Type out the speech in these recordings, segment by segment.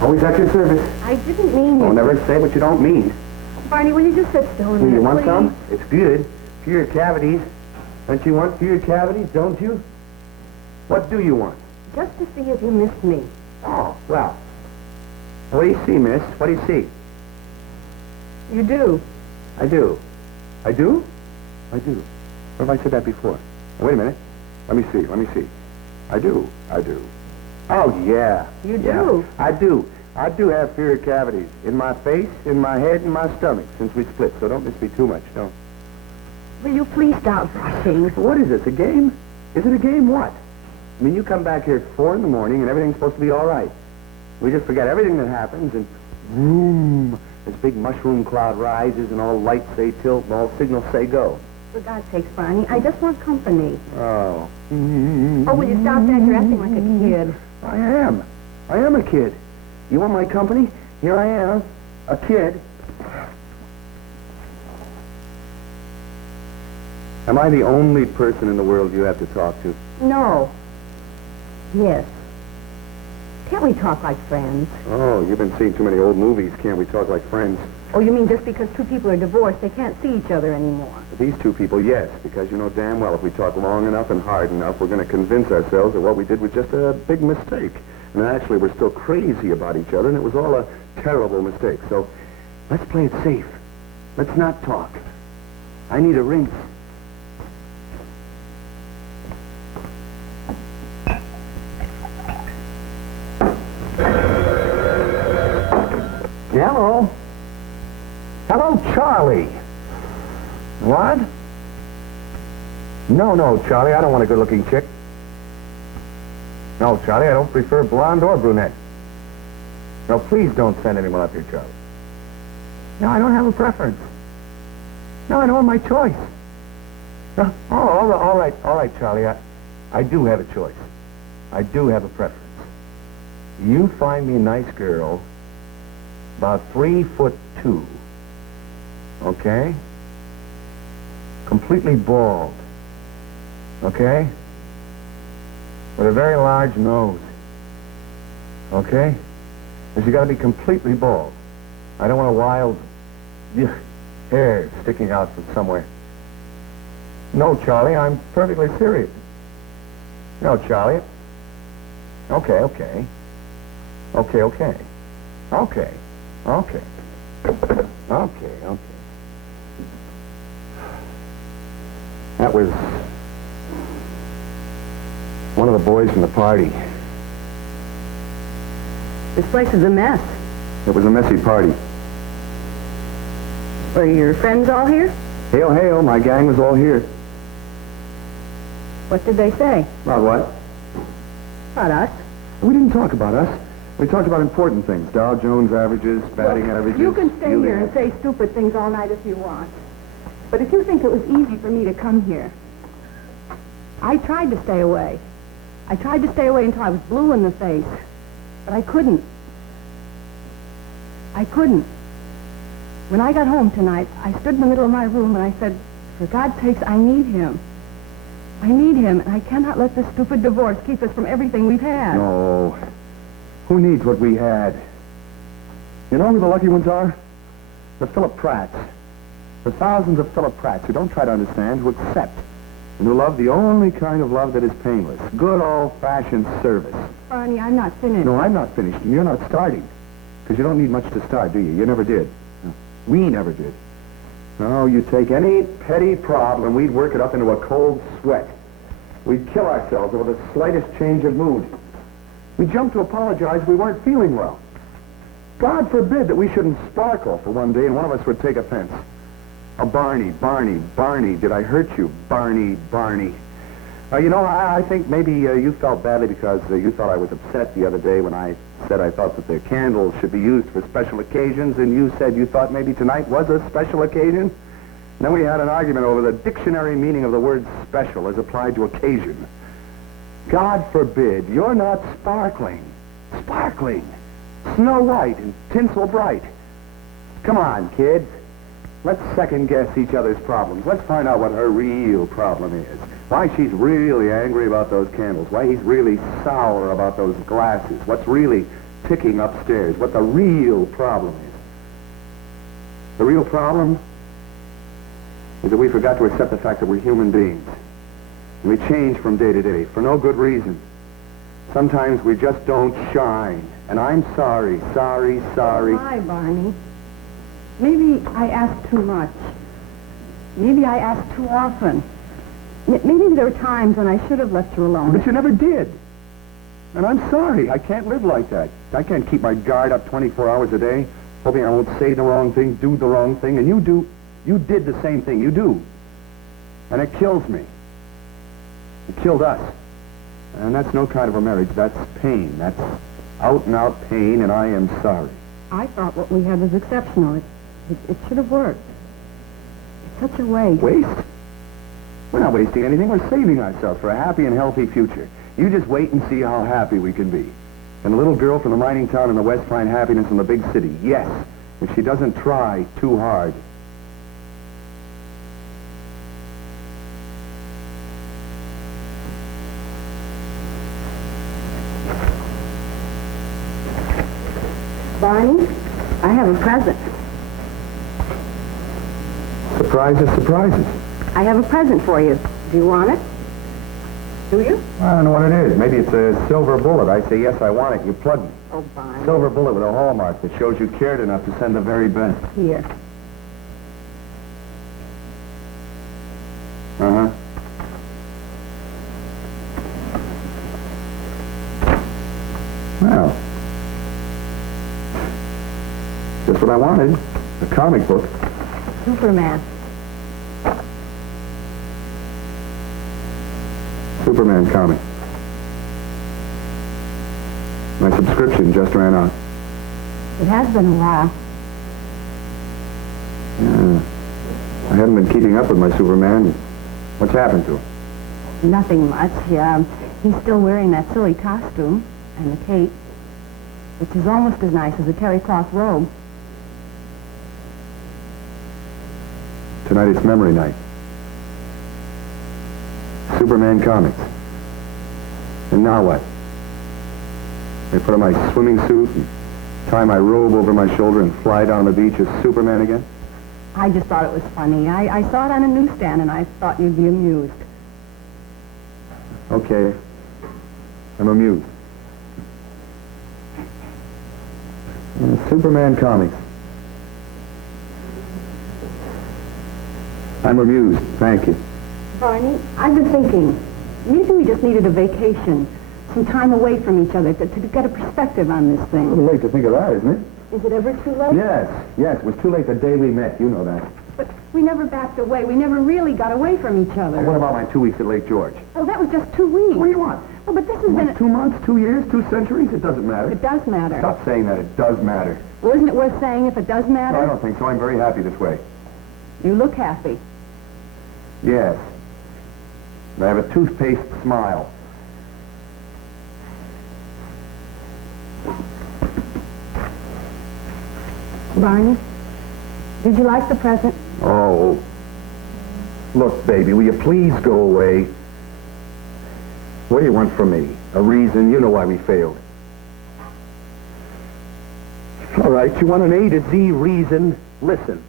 Always at your service. I didn't mean Oh, it. never say what you don't mean. Barney, will you just sit still a minute, You want please? some? It's good for your cavities. Don't you want for your cavities, don't you? What do you want? Just to see if you missed me. Oh, well. What do you see, miss? What do you see? You do. I do. I do? I do. Where have I said that before? Wait a minute. Let me see. I do. Oh, yeah. You Yeah. do? I do. I do have fear of cavities. In my face, in my head, and my stomach since we split, so don't miss me too much, don't. Will you please stop rushing? What is this, a game? Is it a game? What? I mean, you come back here at 4 in the morning and everything's supposed to be all right. We just forget everything that happens and boom, this big mushroom cloud rises and all lights say tilt and all signals say go. For God's sakes, Barney, I just want company. Oh. Oh, will you stop that? You're acting like a kid. I am. I am a kid. You want my company? Here I am, a kid. Am I the only person in the world you have to talk to? No. Yes. Can't we talk like friends? Oh, you've been seeing too many old movies. Can't we talk like friends? Oh, you mean just because two people are divorced, they can't see each other anymore? These two people, yes, because you know damn well if we talk long enough and hard enough, we're going to convince ourselves that what we did was just a big mistake. And actually, we're still crazy about each other, and it was all a terrible mistake. So, let's play it safe. Let's not talk. I need a rinse. Hello? Hello, Charlie. What? No, Charlie, I don't want a good-looking chick. No, Charlie, I don't prefer blonde or brunette. No, please don't send anyone up here, Charlie. No, I don't have a preference. No, I don't have my choice. No, all right, Charlie, I do have a choice. I do have a preference. You find me a nice girl, about 3'2", okay? Completely bald, okay? With a very large nose, okay? But you got to be completely bald. I don't want a wild hair sticking out from somewhere. No, Charlie, I'm perfectly serious. No, Charlie. Okay. That was one of the boys from the party. This place is a mess. It was a messy party. Were your friends all here? Hail, my gang was all here. What did they say? About what? About us. We didn't talk about us. We talked about important things. Dow Jones averages, batting averages. You can stay here and say stupid things all night if you want. But if you think it was easy for me to come here, I tried to stay away. I tried to stay away until I was blue in the face. But I couldn't. When I got home tonight, I stood in the middle of my room and I said, for God's sakes, I need him. And I cannot let this stupid divorce keep us from everything we've had. No. Who needs what we had? You know who the lucky ones are? The Philip Pratts. The thousands of Philip Pratts who don't try to understand, who accept, and who love the only kind of love that is painless. Good old-fashioned service. Barney, I'm not finished. No, I'm not finished, and you're not starting. Because you don't need much to start, do you? You never did. No. We never did. No, you take any petty problem, we'd work it up into a cold sweat. We'd kill ourselves over the slightest change of mood. We'd jump to apologize we weren't feeling well. God forbid that we shouldn't sparkle for one day and one of us would take offense. Oh, Barney, did I hurt you? Barney. You know, I think maybe you felt badly because you thought I was upset the other day when I said I thought that the candles should be used for special occasions, and you said you thought maybe tonight was a special occasion. And then we had an argument over the dictionary meaning of the word special as applied to occasion. God forbid, you're not sparkling. Snow white and tinsel bright. Come on, kids. Let's second-guess each other's problems. Let's find out what her real problem is. Why she's really angry about those candles. Why he's really sour about those glasses. What's really ticking upstairs, what the real problem is. The real problem is that we forgot to accept the fact that we're human beings. And we change from day to day for no good reason. Sometimes we just don't shine. And I'm sorry. Why, Barney? Maybe I asked too much. Maybe I asked too often. Maybe there were times when I should have left you alone. But you never did. And I'm sorry. I can't live like that. I can't keep my guard up 24 hours a day, hoping I won't say the wrong thing, do the wrong thing. And you did the same thing. You do. And it kills me. It killed us. And that's no kind of a marriage. That's pain. That's out-and-out pain, and I am sorry. I thought what we had was exceptional. It should have worked. It's such a waste. Waste? We're not wasting anything. We're saving ourselves for a happy and healthy future. You just wait and see how happy we can be. And the little girl from the mining town in the West find happiness in the big city. Yes, if she doesn't try too hard. Barney, I have a present. Surprises, surprises. I have a present for you. Do you want it? Do you? I don't know what it is. Maybe it's a silver bullet. I say, yes, I want it. You plug me. Oh, Barney. Silver bullet with a hallmark that shows you cared enough to send the very best. Here. Uh-huh. Well, just what I wanted. A comic book. Superman. Superman comic. My subscription just ran out. It has been a while. Yeah. I haven't been keeping up with my Superman. What's happened to him? Nothing much. He's still wearing that silly costume and the cape, which is almost as nice as a terry cloth robe. Tonight it's memory night. Superman comics. And now what? I put on my swimming suit and tie my robe over my shoulder and fly down the beach as Superman again? I just thought it was funny. I saw it on a newsstand and I thought you'd be amused. Okay. I'm amused. Superman comics. I'm amused. Thank you. Barney, I've been thinking, maybe we just needed a vacation, some time away from each other to get a perspective on this A thing. little late to think of that, isn't it? Is it ever too late? Yes. It was too late the day we met. You know that. But we never backed away. We never really got away from each other. What about my 2 weeks at Lake George? Oh, that was just 2 weeks. What do you want? Well, but this has been... 2 months, 2 years, 2 centuries? It doesn't matter. It does matter. Stop saying that. It does matter. Well, isn't it worth saying if it does matter? No, I don't think so. I'm very happy this way. You look happy. Yes. I have a toothpaste smile. Barney, did you like the present? Oh. Look, baby, will you please go away? What do you want from me? A reason? You know why we failed. All right, you want an A to Z reason? Listen.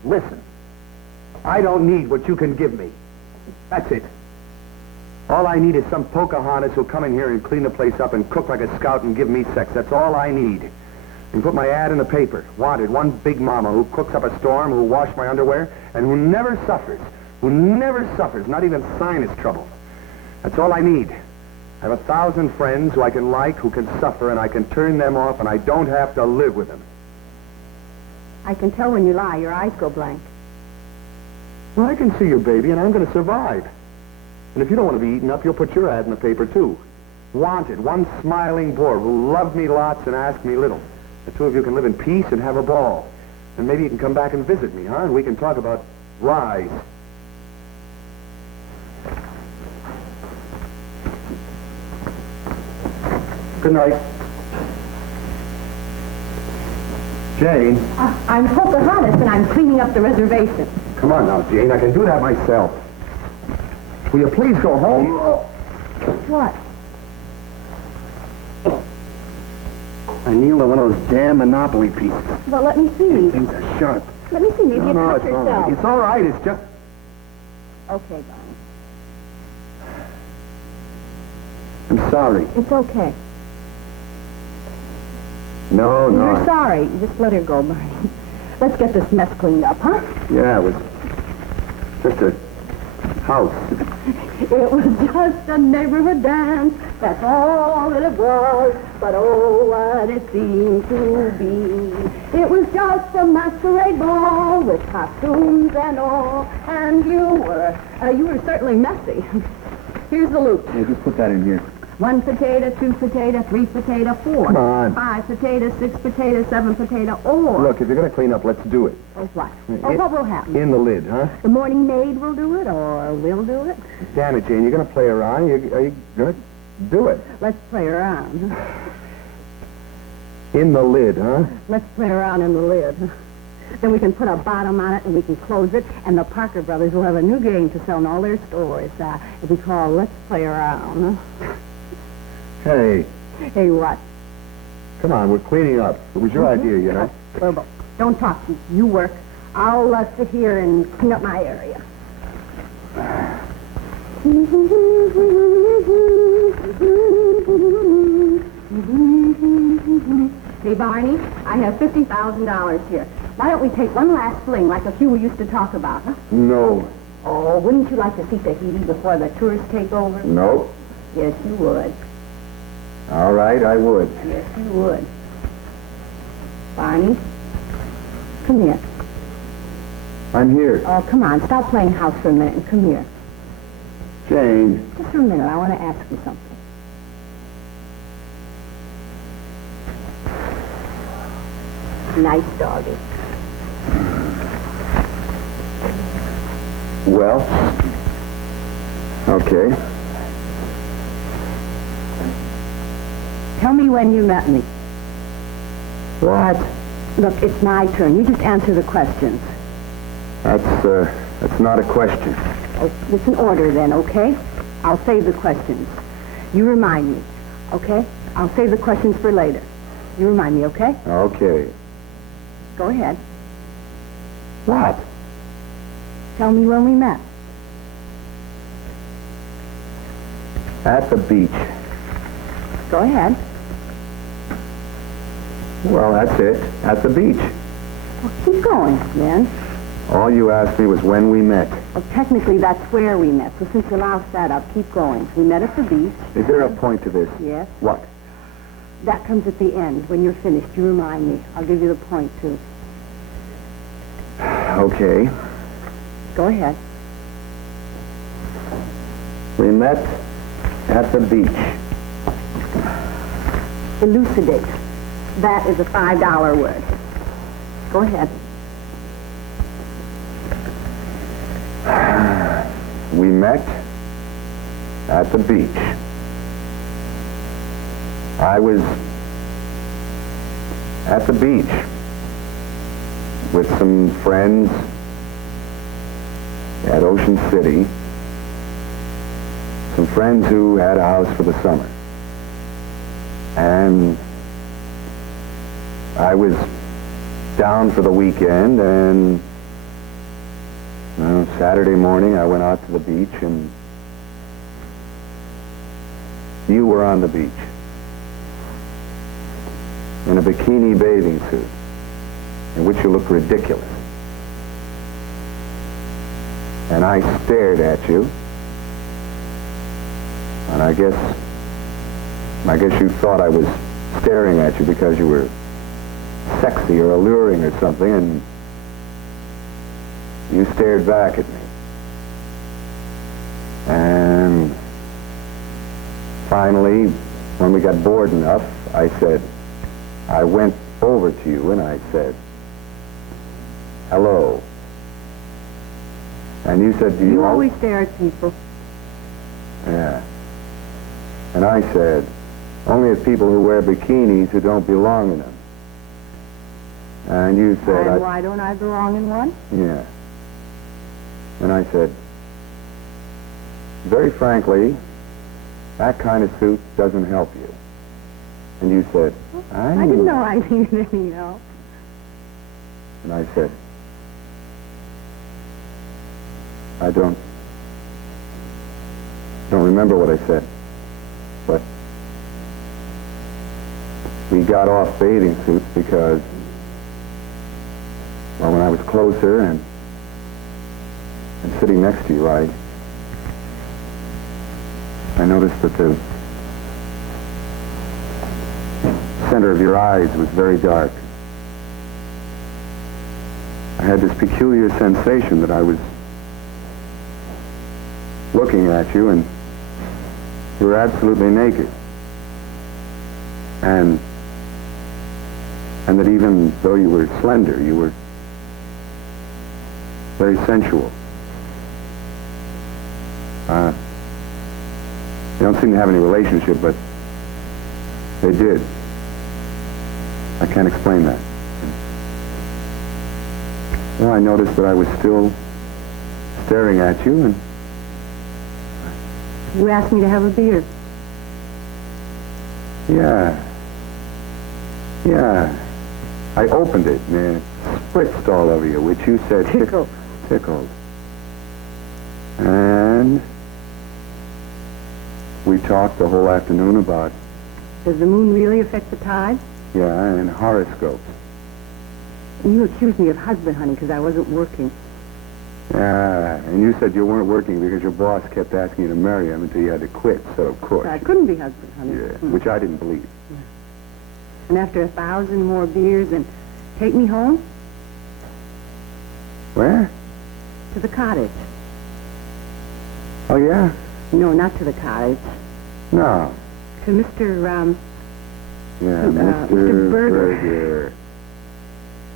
I don't need what you can give me. That's it. All I need is some Pocahontas who'll come in here and clean the place up and cook like a scout and give me sex. That's all I need. And put my ad in the paper. Wanted, one big mama who cooks up a storm, who'll wash my underwear, and who never suffers. Not even sinus trouble. That's all I need. I have 1,000 friends who I can like, who can suffer, and I can turn them off, and I don't have to live with them. I can tell when you lie. Your eyes go blank. Well, I can see you, baby, and I'm going to survive. And if you don't want to be eaten up, you'll put your ad in the paper, too. Wanted, one smiling boy who'll love me lots and ask me little. The two of you can live in peace and have a ball. And maybe you can come back and visit me, huh? And we can talk about lies. Good night. Jane. I'm Pocahontas, and I'm cleaning up the reservation. Come on now, Jane. I can do that myself. Will you please go home? What? I kneel on one of those damn Monopoly pieces. Well, let me see. Things are sharp. Let me see. Maybe you No, cut it's all yourself. right. It's all right. It's just... Okay, Barney. I'm sorry. It's okay. No, no. You're sorry. Just let her go, Barney. Let's get this mess cleaned up, huh? Yeah, it was just a house. It was just a neighborhood dance. That's all that it was. But oh, what it seemed to be. It was just a masquerade ball with costumes and all. And you were certainly messy. Here's the loop. Yeah, just put that in here. 1 potato, 2 potato, 3 potato, 4. Come on. 5 potato, 6 potato, 7 potato, or... Look, if you're going to clean up, let's do it. Or what? Or what will happen? In the lid, huh? The morning maid will do it, or we'll do it? Damn it, Jane, you're going to play around? Are you going to do it? Let's play around. In the lid, huh? Let's play around in the lid. Then we can put a bottom on it, and we can close it, and the Parker brothers will have a new game to sell in all their stores. It'll be called Let's Play Around. Hey, Hey, what? come on, we're cleaning up. It was your idea, you know. Well, don't talk to me. You work. I'll sit here and clean up my area. Hey, Barney, I have $50,000 here. Why don't we take one last fling like a few we used to talk about, huh? No. Oh, wouldn't you like to see Tahiti before the tourists take over? No. Yes, you would. All right, I would. Yes, you would. Barney, come here. I'm here. Oh, come on. Stop playing house for a minute and come here. Jane. Just for a minute. I want to ask you something. Nice doggy. Well. Okay. Tell me when you met me. What? Look, it's my turn. You just answer the questions. That's not a question. Oh, it's an order then, okay? I'll save the questions. You remind me, okay? I'll save the questions for later. You remind me, okay? Okay. Go ahead. What? Tell me when we met. At the beach. Go ahead. Well, that's it. At the beach. Well, keep going, then. All you asked me was when we met. Well, technically, that's where we met. So since you loused that up, keep going. We met at the beach. Is there a point to this? Yes. What? That comes at the end. When you're finished, you remind me. I'll give you the point, too. Okay. Go ahead. We met at the beach. Elucidate. That is a $5 word. Go ahead. We met at the beach. I was at the beach with some friends at Ocean City. Some friends who had a house for the summer. And I was down for the weekend, and Saturday morning I went out to the beach, and you were on the beach in a bikini bathing suit in which you looked ridiculous. And I stared at you, and I guess you thought I was staring at you because you were sexy or alluring or something, and you stared back at me. And finally, when we got bored enough, I went over to you and I said, hello. And you said, do you always stare at people. Yeah. And I said, only at people who wear bikinis who don't belong in them. And you said... And why don't I belong in one? Yeah. And I said, very frankly, that kind of suit doesn't help you. And you said, I didn't know I needed any help. And I said, I don't remember what I said, but we got off bathing suits because, well, when I was closer and sitting next to you, I noticed that the center of your eyes was very dark. I had this peculiar sensation that I was looking at you and you were absolutely naked. And that even though you were slender, you were very sensual. They don't seem to have any relationship, but they did. I can't explain that. Well, I noticed that I was still staring at you, and You asked me to have a beer. yeah. I opened it, and it spritzed all over you, which you said tickled. And we talked the whole afternoon about, Does the moon really affect the tide? and horoscopes. And you accused me of husband hunting because I wasn't working. Yeah, and you said you weren't working because your boss kept asking you to marry him until you had to quit, so of course. I couldn't be husband hunting. Yeah, which I didn't believe. And after 1,000 more beers, and take me home Where? to the cottage. Oh, yeah? No, not to the cottage. No. To Mr. Yeah, Mr. Mr. Burger.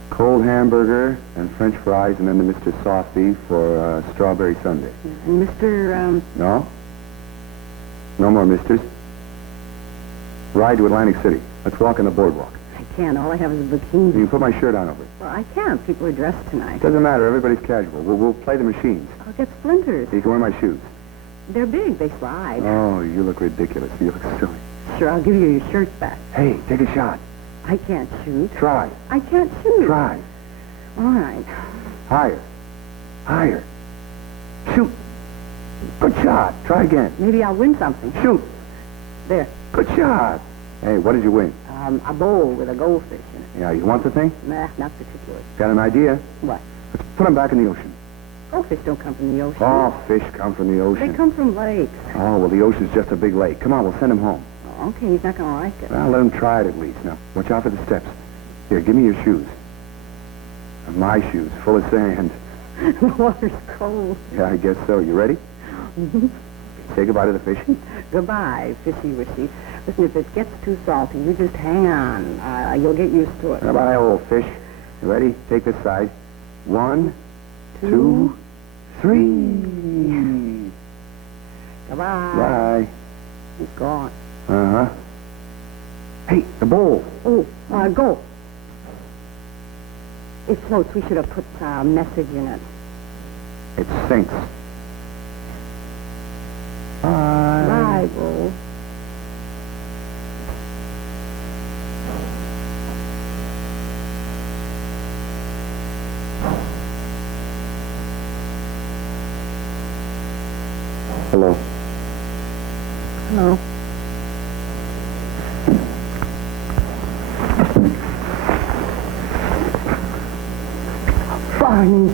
Cold hamburger and French fries, and then the Mr. Softy for strawberry sundae. And Mr. No? No more misters. Ride to Atlantic City. Let's walk on the boardwalk. I can't. All I have is a You bikini. can put my shirt on over it. Well, I can't. People are dressed tonight. Doesn't matter. Everybody's casual. We'll play the machines. I'll get splinters. You can wear my shoes. They're big. They slide. Oh, you look ridiculous. You look silly. Sure, I'll give you your shirt back. Hey, take a shot. I can't shoot. Try. I can't shoot. Try. All right. Higher. Higher. Shoot. Good shot. Try again. Maybe I'll win something. Shoot. There. Good shot. Hey, what did you win? A bowl with a goldfish in it. Yeah, you want the thing? Nah, not particularly. Got an idea? What? Let's put them back in the ocean. Goldfish don't come from the ocean. Oh, fish come from the They ocean. come from lakes. Oh, well, the ocean's just a big lake. Come on, we'll send him home. Oh, okay, he's not going to like it. Well, let him try it at least. Now, watch out for the steps. Here, give me your shoes. My shoes, full of sand. The water's cold. Yeah, I guess so. You ready? Say goodbye to the fish. Goodbye, fishy-wishy. Listen, if it gets too salty, you just hang on. You'll get used to it. How about that old fish? You ready? Take this side. 1, 2, 3. Goodbye. Bye. He's gone. Uh-huh. Hey, the bowl. Oh, go. It floats. We should have put a message in it. It sinks. Bye. Bye, bowl. Hello. Hello. Barney,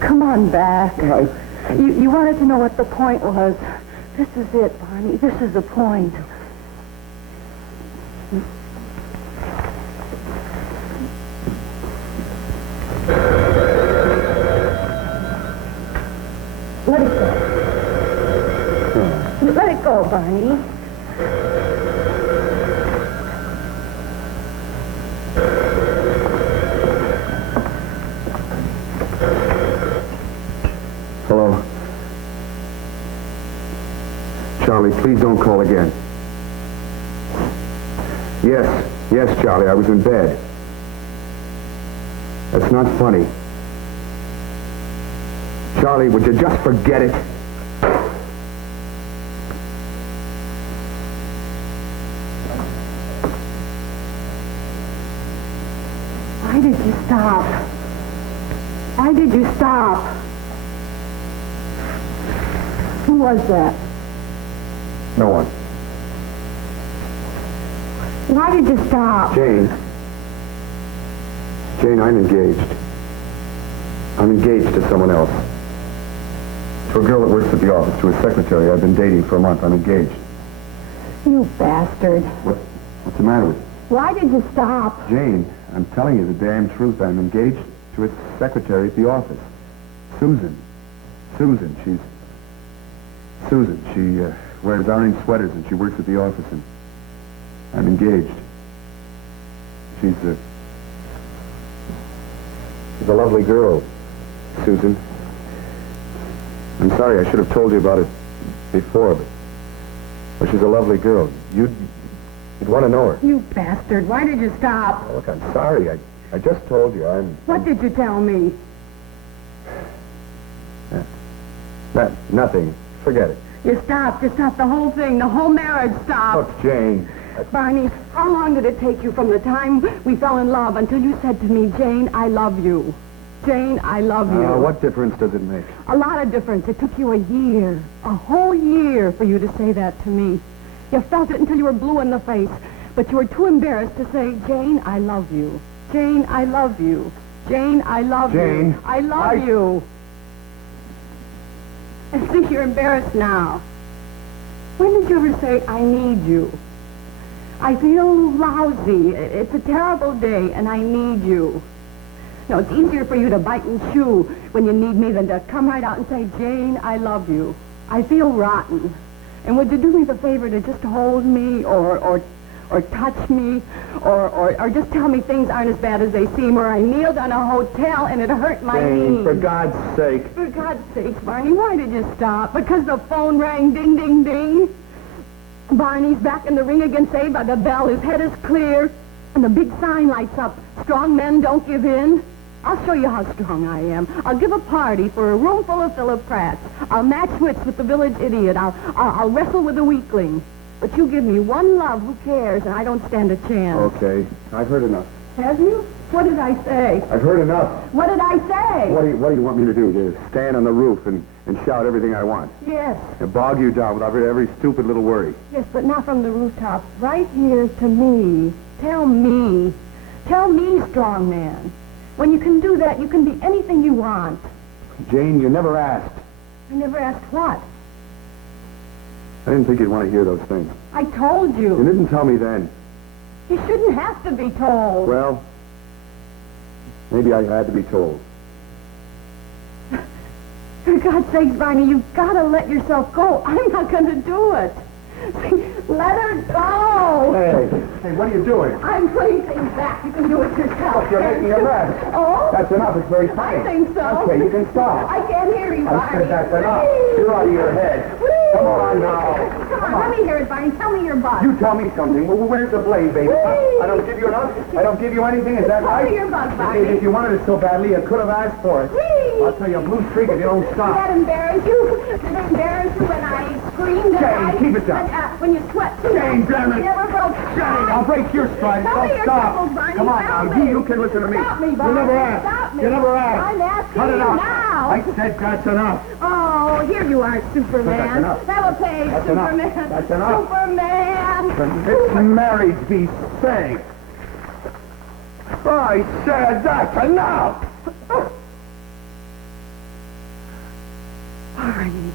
come on back. You wanted to know what the point was. This is it, Barney. This is the point. Let it go. Let it go, Barney. Hello. Charlie, please don't call again. Yes, Charlie, I was in bed. That's not funny. Charlie, would you just forget it? stop? Why did you stop? Who was that? No one. Why did you stop? Jane. Jane, I'm engaged. I'm engaged to someone else. To a girl that works at the office, to a secretary I've been dating for a month. I'm engaged. You bastard. What's the matter with you? Why did you stop? Jane, I'm telling you the damn truth. I'm engaged to a secretary at the office. Susan. Susan, she wears orange sweaters and she works at the office and I'm engaged. She's a lovely girl, Susan. I'm sorry, I should have told you about it before, but she's a lovely girl. You'd want to know her. You bastard. Why did you stop? Oh, look, I'm sorry. I just told you. What did you tell me? Nothing. Forget it. You stopped. You stopped the whole thing. The whole marriage stopped. Look, Jane. Barney, how long did it take you from the time we fell in love until you said to me, Jane, I love you? Jane, I love you. What difference does it make? A lot of difference. It took you a year, a whole year for you to say that to me. You felt it until you were blue in the face, but you were too embarrassed to say, Jane, I love you. Jane, I love you. Jane, I love you. Jane, I love you. I think you're embarrassed now. When did you ever say, I need you? I feel lousy. It's a terrible day, and I need you. No, it's easier for you to bite and chew when you need me than to come right out and say, Jane, I love you. I feel rotten. And would you do me the favor to just hold me or touch me or just tell me things aren't as bad as they seem, or I kneeled on a hotel and it hurt my Jane, knee. for God's sake. For God's sake, Barney, why did you stop? Because the phone rang, ding, ding, ding. Barney's back in the ring again, saved by the bell. His head is clear, and the big sign lights up. Strong men don't give in. I'll show you how strong I am. I'll give a party for a room full of Philip Pratts. I'll match wits with the village idiot. I'll wrestle with the weakling. But you give me one love, who cares, and I don't stand a chance. Okay, I've heard enough. Have you? What did I say? I've heard enough. What did I say? What do you want me to do? To stand on the roof and shout everything I want? Yes. And bog you down with every stupid little worry? Yes, but not from the rooftop. Right here to me. Tell me. Tell me, strong man. When you can do that, you can be anything you want. Jane, you never asked. I never asked what. I didn't think you'd want to hear those things. I told You you. didn't tell me then. You shouldn't have to be told. Well, maybe I had to be told. For God's sakes, Barney, you've got to let yourself go. I'm not going to do it. Let her go. Hey, what are you doing? I'm putting things back. You can do it yourself. You're making a mess. Oh? That's enough. It's very funny. I think so. Okay, you can stop. I can't hear you, I Barney. said that's enough. You're out of your head. Whee! Come on now. Come on, let me hear it, Barney. Tell me your butt. You tell me something. Well, where's the blade, baby? Whee! I don't give you enough. I don't give you anything. Is that Tell right? me your butt, If Barney. you wanted it so badly, you could have asked for it. Whee! I'll tell you a blue streak if you don't Did stop. that embarrass you? Did it embarrass you when I screamed at Jane, night? keep it down. When you sweat too Jane, much? damn it. You never broke Jane, I'll break your stride. Tell me Don't your stop. troubles, Barney. Come on Tell now. me. You can listen to me. Stop me, You Barney. never asked. Stop me. You never asked. I'm asking Cut it you out. now. I said that's enough. Oh, here you are, Superman. That's enough. That'll pay, That's enough. Superman. That's enough. Superman. This marriage be saved. I said that's enough. Barney.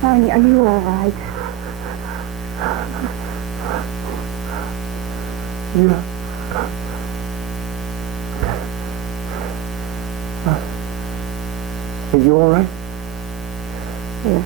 Barney, are you all right? Yeah. Are you all right? Yes.